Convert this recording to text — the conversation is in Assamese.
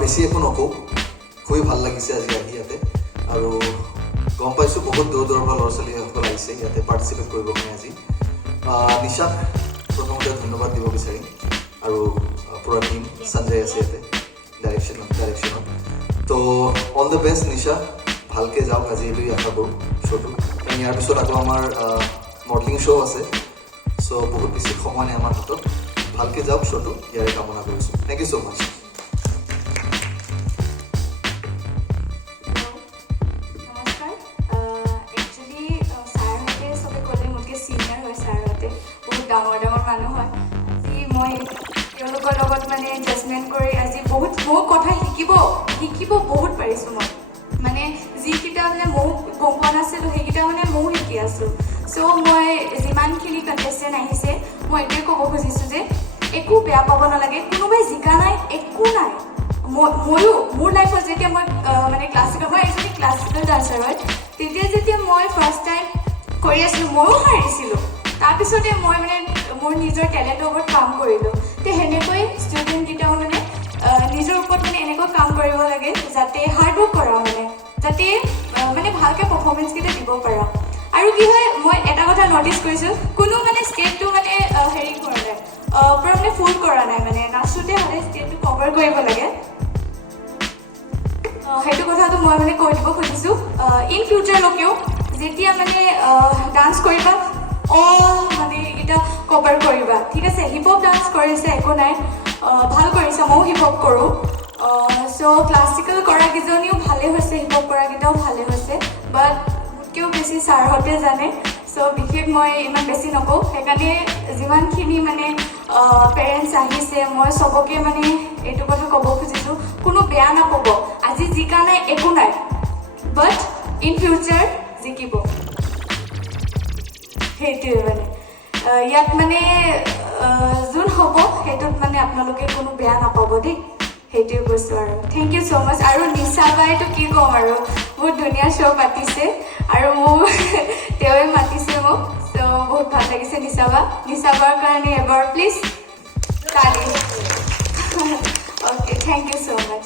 বেছি একো নকওঁ, খুবেই ভাল লাগিছে আজি আহি ইয়াতে। আৰু গম পাইছোঁ বহুত দূৰ দূৰৰ পৰা ল'ৰা ছোৱালীসকল আহিছে ইয়াতে পাৰ্টিচিপেট কৰিব কাৰণে আজি। নিশাক প্ৰথমতে ধন্যবাদ দিব বিচাৰিম, আৰু পুৰা টিম সঞ্জয় আছে ইয়াতে ডাইৰেকশ্যনত। তো অল দ্য বেষ্ট নিশা, ভালকৈ যাওক আজি এইটোৱে আশা কৰোঁ শ্ব'টো। কাৰণ ইয়াৰ পিছত আকৌ আমাৰ মডেলিং শ্ব' আছে, চ' বহুত বেছি সময় নাই আমাৰ হাতত। ভালকৈ যাওক শ্ব'টো, ইয়াৰে কামনা কৰিছোঁ। থেংক ইউ ছ' মাছ। ডাঙৰ মানুহ হয়, আজি মই তেওঁলোকৰ লগত মানে এডজাষ্টমেণ্ট কৰি আজি বহুত কথা শিকিব বহুত পাৰিছোঁ। মই মানে যিকেইটা মানে ময়ো গম পোৱা নাছিলোঁ সেইকেইটা মানে ময়ো শিকি আছোঁ। চ' মই যিমানখিনি কণ্টেষ্টেণ্ট আহিছে মই এইটোৱে ক'ব খুজিছোঁ যে একো বেয়া পাব নালাগে, কোনোবাই জিকা নাই একো নাই। ময়ো মোৰ লাইফত যেতিয়া মই মানে মই এজনী ক্লাছিকেল ডান্সাৰ হয়, তেতিয়া যেতিয়া মই ফাৰ্ষ্ট টাইম কৰি আছিলোঁ ময়ো হাৰিছিলোঁ। তাৰপিছতে মই মানে মোৰ নিজৰ টেলেণ্টৰ ওপৰত কাম কৰিলোঁ। তো সেনেকৈ ষ্টুডেণ্টকেইটাও মানে নিজৰ ওপৰত মানে এনেকৈ কাম কৰিব লাগে যাতে হাৰ্ডৱৰ্ক কৰা যাতে মানে ভালকৈ পাৰফৰ্মেঞ্চকেইটা দিব পাৰা। আৰু কি হয়, মই এটা কথা ন'টিচ কৰিছোঁ, কোনো মানে ষ্টেজটো মানে হেৰি কৰা নাই, পূৰা মানে ফুল কৰা নাই, মানে নাচোঁতে সদায় ষ্টেজটো কভাৰ কৰিব লাগে। সেইটো কথাটো মই মানে কৈ দিব খুজিছোঁ। ইন ফিউচাৰলৈকেও যেতিয়া মানে ডান্স কৰিবা মানে এটা কভাৰ কৰিবা, ঠিক আছে? হিপ হপ ডান্স কৰিছে একো নাই, ভাল কৰিছে, ময়ো হিপ হপ কৰোঁ। চ' ক্লাছিকেল কৰাকেইজনীও ভালেই হৈছে, হিপ হপ কৰাকেইটাও ভালে হৈছে, বাট মোতকৈও বেছি ছাৰহঁতে জানে। চ' বিশেষ মই ইমান বেছি নকওঁ। সেইকাৰণে যিমানখিনি মানে পেৰেণ্টছ আহিছে মই চবকে মানে এইটো কথা ক'ব খুজিছোঁ, কোনো বেয়া নাপাব। আজি জিকা নাই একো নাই, বাট ইন ফিউচাৰ জিকিব, সেইটোৱে মানে। ইয়াত মানে যোন হ'ব সেইটোত মানে আপোনালোকে কোনো বেয়া নাপাব দেই, সেইটোৱে কৈছোঁ। আৰু থেংক ইউ ছ' মাছ। আৰু নিশা বাইতো কি ক'ম আৰু, বহুত ধুনীয়া শ্ব' পাতিছে আৰু তেওঁৱে মাতিছে মোক, চ' বহুত ভাল লাগিছে। নিশা বাৰ কাৰণে এবাৰ প্লিজ তালি। Okay, thank you so' much.